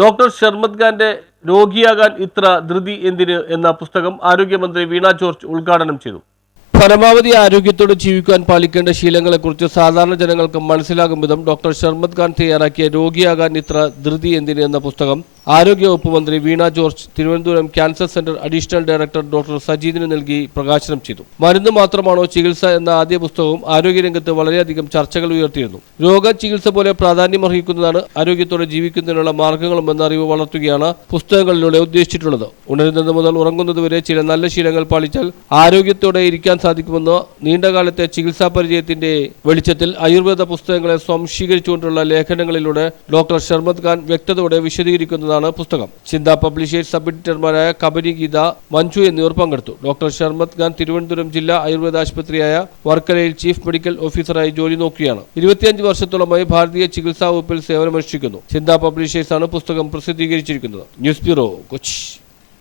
Doctor Sharmad ഖാന്റെ രോഗിയാകാൻ ഇത്ര ധൃതി എന്തിന് എന്ന പുസ്തകം ആരോഗ്യമന്ത്രി വീണ ജോർജ് ഉദ്ഘാടനം ചെയ്തു. പരമാവധി ആരോഗ്യത്തോടെ ജീവിക്കാൻ പാലിക്കേണ്ട ശീലങ്ങളെക്കുറിച്ച് സാധാരണ ജനങ്ങൾക്ക് മനസ്സിലാകും വിധം ഡോക്ടർ ഷർമദ് ഖാൻ തയ്യാറാക്കിയ രോഗിയാകാൻ ഇത്ര ധൃതി എന്തിന് എന്ന പുസ്തകം ആരോഗ്യവകുപ്പ് മന്ത്രി Veena George Thiruvananthapuram cancer centre additional director doctor സജീദിന് നൽകി പ്രകാശനം ചെയ്തു. മരുന്ന് മാത്രമാണോ ചികിത്സ എന്ന ആദ്യ പുസ്തകവും ആരോഗ്യരംഗത്ത് വളരെയധികം ചർച്ചകൾ ഉയർത്തിയിരുന്നു. രോഗചികിത്സ പോലെ പ്രാധാന്യമർഹിക്കുന്നതാണ് ആരോഗ്യത്തോടെ ജീവിക്കുന്നതിനുള്ള മാർഗങ്ങളും എന്ന അറിവ് വളർത്തുകയാണ് പുസ്തകങ്ങളിലൂടെ ഉദ്ദേശിച്ചിട്ടുള്ളത്. ഉണരുന്നത് മുതൽ ഉറങ്ങുന്നതുവരെ ചില നല്ല ശീലങ്ങൾ പാലിച്ചാൽ ആരോഗ്യത്തോടെ ഇരിക്കാൻ സാധിക്കുമെന്ന് നീണ്ടകാലത്തെ ചികിത്സാ പരിചയത്തിന്റെ വെളിച്ചത്തിൽ ആയുർവേദ പുസ്തകങ്ങളെ സ്വാംശീകരിച്ചുകൊണ്ടുള്ള ലേഖനങ്ങളിലൂടെ ഡോക്ടർ ഷർമദ് ഖാൻ വ്യക്തതയോടെ വിശദീകരിക്കുന്നതാണ് പുസ്തകം. ചിന്ത പബ്ലിഷേഴ്സ് സബ് എഡിറ്റർമാരായ കബനി ഗീത, മഞ്ജു എന്നിവർ പങ്കെടുത്തു. ഡോക്ടർ ഷർമദ് ഖാൻ തിരുവനന്തപുരം ജില്ലാ ആയുർവേദ ആശുപത്രിയായ വർക്കലയിൽ ചീഫ് മെഡിക്കൽ ഓഫീസറായി ജോലി നോക്കുകയാണ്. 25 വർഷത്തോളമായി ഭാരതീയ ചികിത്സാ വകുപ്പിൽ സേവനമനുഷ്ഠിക്കുന്നു. ചിന്ത പബ്ലിഷേഴ്സാണ് പുസ്തകം പ്രസിദ്ധീകരിച്ചിരിക്കുന്നത്. News bureau, Kochi.